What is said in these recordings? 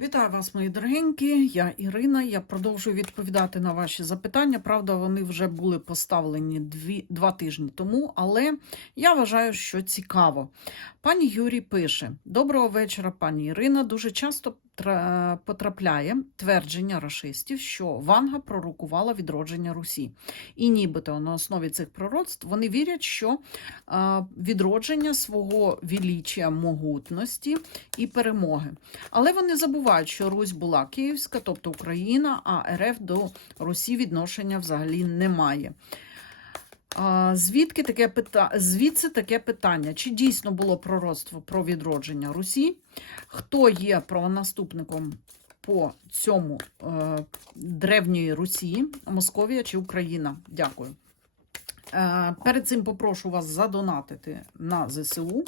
Вітаю вас, мої дорогенькі. Я Ірина. Я продовжую відповідати на ваші запитання. Правда, вони вже були поставлені дві, два тижні тому, але я вважаю, що цікаво. Пані Юрій пише: Доброго вечора, пані Ірина. Дуже часто потрапляє твердження рашистів, що Ванга пророкувала відродження Русі. І нібито на основі цих пророцтв вони вірять, що відродження свого віліччя, могутності і перемоги. Але вони забувають, що Русь була київська, тобто Україна, а РФ до Русі відношення взагалі немає. Звідки таке пита... Звідси таке питання: чи дійсно було пророцтво про відродження Русі? Хто є правонаступником по цьому е, древньої Русі, Московія чи Україна? Дякую. Е, Перед цим попрошу вас задонатити на ЗСУ.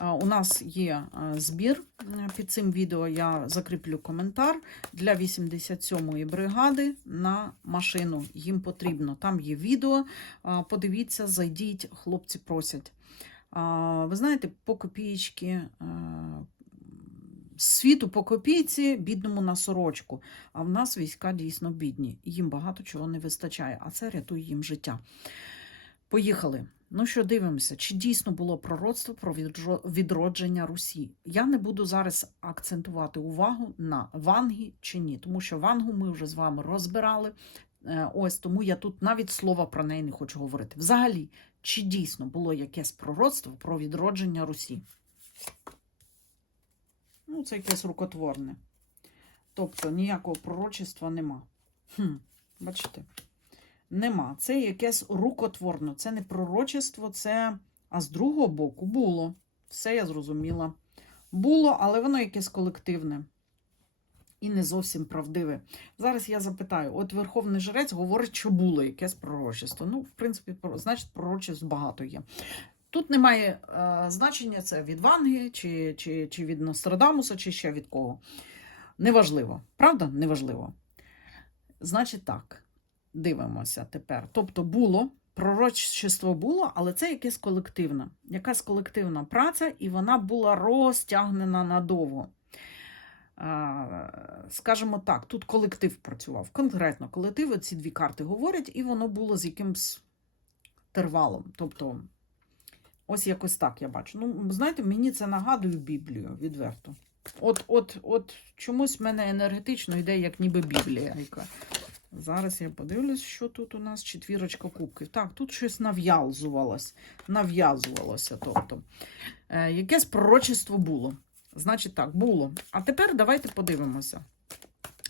Е, У нас є е, збір е, під цим відео. Я закріплю коментар для 87-ї бригади на машину. Їм потрібно. Там є відео. Подивіться, зайдіть, хлопці просять. Ви знаєте, по е, Світу по копійці, бідному на сорочку. А в нас війська дійсно бідні. Їм багато чого не вистачає, а це рятує їм життя. Поїхали. Ну що дивимося, чи дійсно було пророцтво про відродження Русі? Я не буду зараз акцентувати увагу на Вангі чи ні, тому що Вангу ми вже з вами розбирали. Е, Ось тому я тут навіть слова про неї не хочу говорити. Взагалі, чи дійсно було якесь пророцтво про відродження Русі? Ну, це якесь рукотворне. Тобто ніякого пророчества нема. Хм, бачите? Нема. Це якесь рукотворно. Це не пророчество, це. А з другого боку було. Все я зрозуміла. Було, але воно якесь колективне. І не зовсім правдиве. Зараз я запитаю: от Верховний Жрець говорить, що було якесь пророчество. Ну, в принципі, значить, пророчеств багато є. Тут немає е, значення, це від Ванги, чи, чи, чи від Нострадамуса, чи ще від кого. Неважливо. Правда? Неважливо. Значить так, дивимося тепер. Тобто було, пророчество було, але це якесь колективне. Якась колективна праця, і вона була розтягнена надовго. Скажімо так, тут колектив працював. Конкретно колектив, ці дві карти говорять, і воно було з якимсь тервалом. Тобто, ось якось так я бачу. Ну, знаєте, мені це нагадує Біблію відверто. От, от, от чомусь в мене енергетично йде, як ніби Біблія. Яка. Зараз я подивлюсь, що тут у нас четвірочка кубків. Так, тут щось нав'язувалось, нав'язувалося. Тобто, е, якесь пророчество було. Значить, так, було. А тепер давайте подивимося.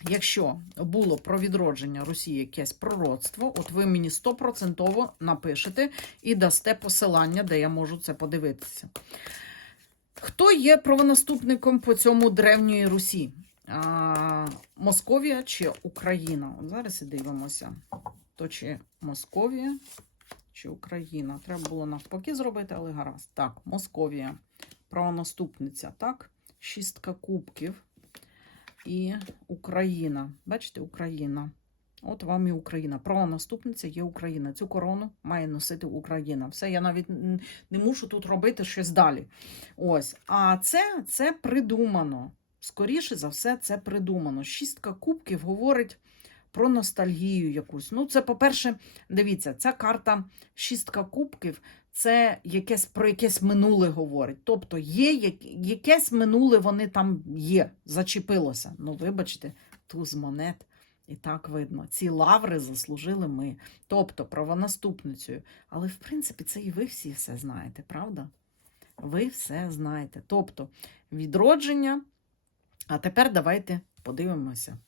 Якщо було про відродження Росії якесь пророцтво, от ви мені стопроцентово напишете і дасте посилання, де я можу це подивитися. Хто є правонаступником по цьому древньої Русі? Московія чи Україна? От зараз і дивимося. То чи Московія, чи Україна? Треба було навпаки зробити, але гаразд. Так, Московія, правонаступниця, так? Шістка кубків і Україна. Бачите, Україна. От вам і Україна. Правонаступниця є Україна. Цю корону має носити Україна. Все, я навіть не мушу тут робити щось далі. Ось. А це, це придумано. Скоріше за все, це придумано. Шістка кубків говорить про ностальгію якусь. Ну, це, по-перше, дивіться, ця карта шістка кубків це якесь про якесь минуле говорить. Тобто є якесь минуле, вони там є, зачепилося. Ну, вибачте, туз монет. І так видно, ці лаври заслужили ми, тобто правонаступницею. Але в принципі це і ви всі все знаєте, правда? Ви все знаєте. Тобто відродження. А тепер давайте подивимося.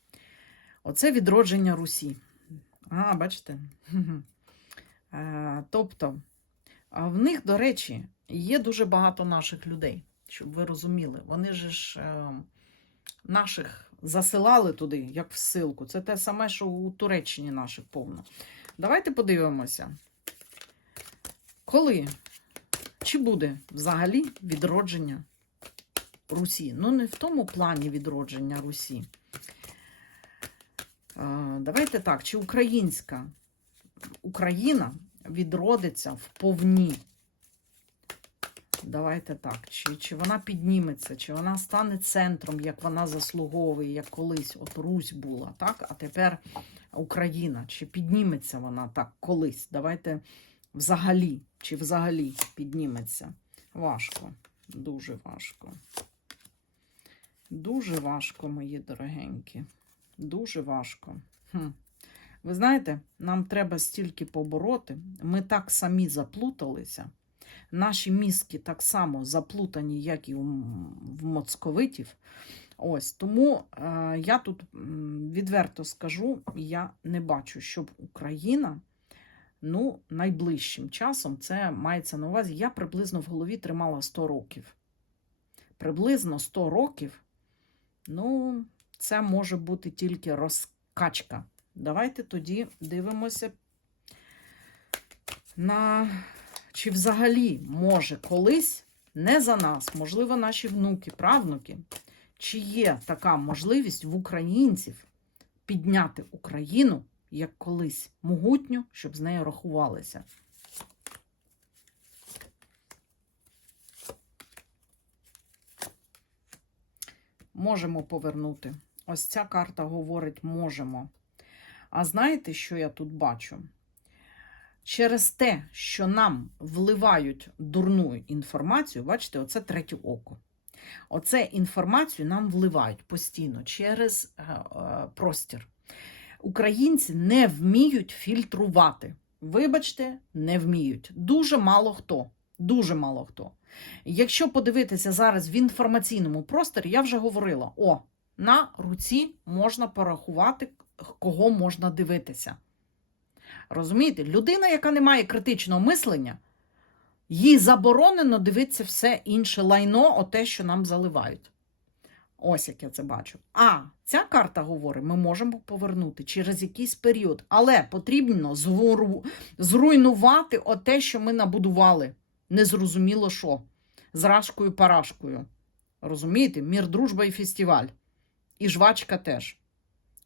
Оце відродження Русі. А, бачите? Тобто, в них, до речі, є дуже багато наших людей, щоб ви розуміли. Вони ж е, наших засилали туди, як в силку. Це те саме, що у Туреччині наших повно. Давайте подивимося. Коли? Чи буде взагалі відродження Русі? Ну, не в тому плані відродження Русі. Е, Давайте так, чи українська Україна відродиться вповні? давайте так. Чи, чи вона підніметься, чи вона стане центром, як вона заслуговує, як колись от Русь була, так? А тепер Україна. Чи підніметься вона так колись? Давайте взагалі, чи взагалі підніметься. Важко, дуже важко. Дуже важко, мої дорогенькі. Дуже важко. Хм. Ви знаєте, нам треба стільки побороти. Ми так самі заплуталися. Наші мізки так само заплутані, як і в московитів. Ось тому е, я тут відверто скажу: я не бачу, щоб Україна ну, найближчим часом це мається на увазі. Я приблизно в голові тримала 100 років. Приблизно 100 років. Ну, це може бути тільки розкачка. Давайте тоді дивимося на чи взагалі може колись не за нас, можливо, наші внуки, правнуки, чи є така можливість в українців підняти Україну як колись могутню, щоб з нею рахувалися. Можемо повернути. Ось ця карта говорить можемо. А знаєте, що я тут бачу? Через те, що нам вливають дурну інформацію, бачите, оце третє око. Оце інформацію нам вливають постійно через е, е, простір. Українці не вміють фільтрувати. Вибачте, не вміють. Дуже мало хто. Дуже мало хто. Якщо подивитися зараз в інформаційному просторі, я вже говорила: о, на руці можна порахувати, кого можна дивитися. Розумієте, людина, яка не має критичного мислення, їй заборонено дивитися все інше лайно, оте, що нам заливають. Ось як я це бачу. А ця карта говорить, ми можемо повернути через якийсь період, але потрібно зруйнувати оте, що ми набудували. Незрозуміло що. З рашкою парашкою. Розумієте? Мір, дружба і фестиваль. І жвачка теж.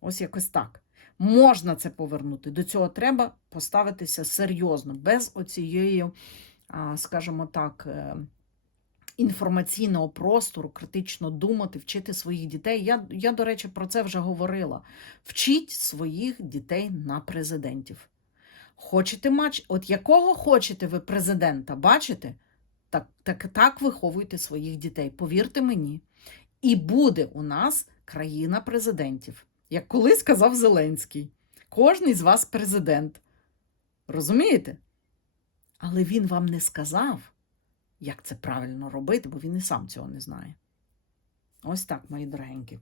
Ось якось так. Можна це повернути. До цього треба поставитися серйозно, без оцієї, скажімо так, е, інформаційного простору, критично думати, вчити своїх дітей. Я, я, до речі, про це вже говорила. Вчіть своїх дітей на президентів. Хочете матч? От якого хочете ви президента, бачите? Так, так, так виховуйте своїх дітей. Повірте мені. І буде у нас країна президентів. Як колись сказав Зеленський, кожний з вас президент. Розумієте? Але він вам не сказав, як це правильно робити, бо він і сам цього не знає. Ось так, мої дорогенькі.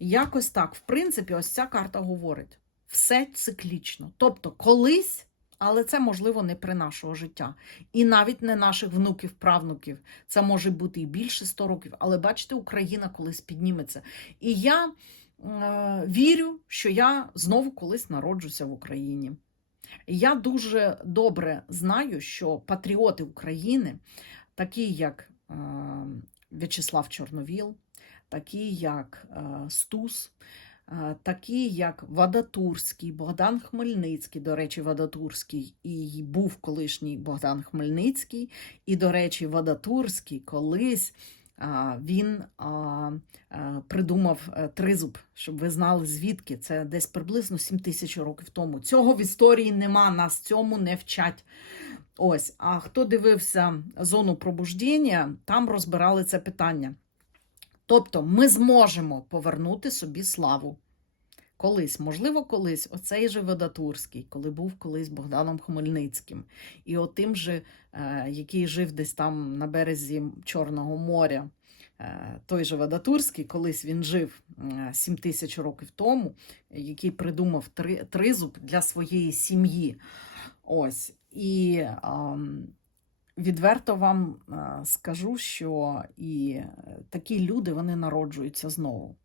Якось так, в принципі, ось ця карта говорить: все циклічно. Тобто, колись, але це можливо не при нашого життя. І навіть не наших внуків, правнуків. Це може бути і більше 100 років. Але бачите, Україна колись підніметься. І я е, вірю, що я знову колись народжуся в Україні. Я дуже добре знаю, що патріоти України, такі як е, В'ячеслав Чорновіл, такі як е, Стус, такі як Вадатурський, Богдан Хмельницький, до речі, Вадатурський і був колишній Богдан Хмельницький, і, до речі, Вадатурський колись. а, Він а, придумав е, тризуб, щоб ви знали звідки. Це десь приблизно 7 тисяч років тому. Цього в історії нема, нас цьому не вчать. Ось, а хто дивився зону пробуждення, там розбирали це питання. Тобто, ми зможемо повернути собі славу. Колись, можливо, колись оцей же Вадатурський, коли був колись Богданом Хмельницьким, і отим же, е, який жив десь там на березі Чорного моря, е, той же Вадатурський, колись він жив е, 7 тисяч років тому, який придумав три, тризуб для своєї сім'ї. Ось. І відверто вам е, скажу, що і е, такі люди вони народжуються знову.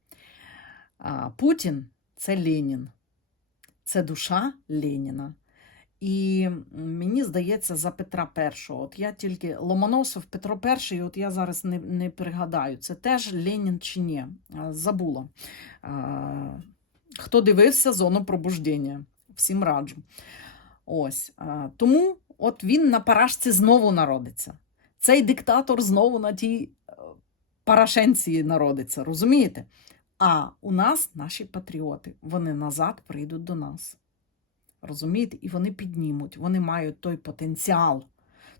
Путін це Ленін, це душа Леніна. І мені здається, за Петра І. От я тільки Ломоносов, Петро І, от я зараз не, не пригадаю, це теж Ленін чи ні. Забула. Хто дивився зону пробуждення? Всім раджу. Ось. Тому от він на парашці знову народиться. цей диктатор знову на тій е, Порошенці народиться, розумієте? А у нас наші патріоти, вони назад прийдуть до нас. Розумієте? І вони піднімуть, вони мають той потенціал.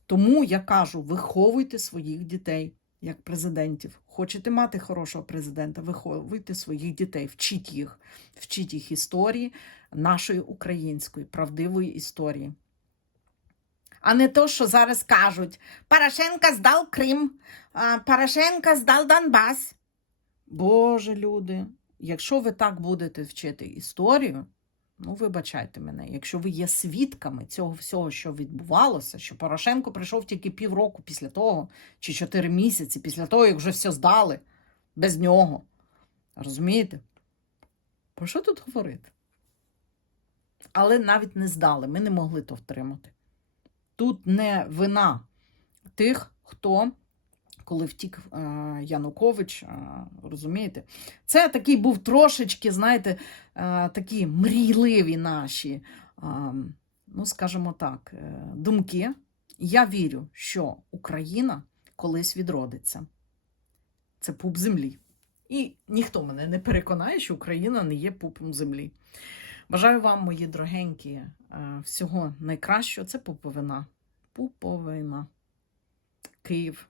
Тому я кажу: виховуйте своїх дітей як президентів. Хочете мати хорошого президента, виховуйте своїх дітей, вчіть їх, вчіть їх історії нашої української правдивої історії. А не то, що зараз кажуть: Порошенко здав Крим, Порошенко здав Донбас. Боже люди, якщо ви так будете вчити історію, ну вибачайте мене, якщо ви є свідками цього всього, що відбувалося, що Порошенко прийшов тільки півроку після того, чи чотири місяці після того, як вже все здали без нього. Розумієте? Про що тут говорити? Але навіть не здали, ми не могли то втримати. Тут не вина тих, хто, коли втік е, Янукович, е, розумієте, це такий був трошечки, знаєте, е, такі мрійливі наші, ну, скажімо так, думки. Я вірю, що Україна колись відродиться. Це пуп землі. І ніхто мене не переконає, що Україна не є пупом землі. Бажаю вам, мої дорогенькі, всього найкращого. Це пуповина. Пуповина. Київ.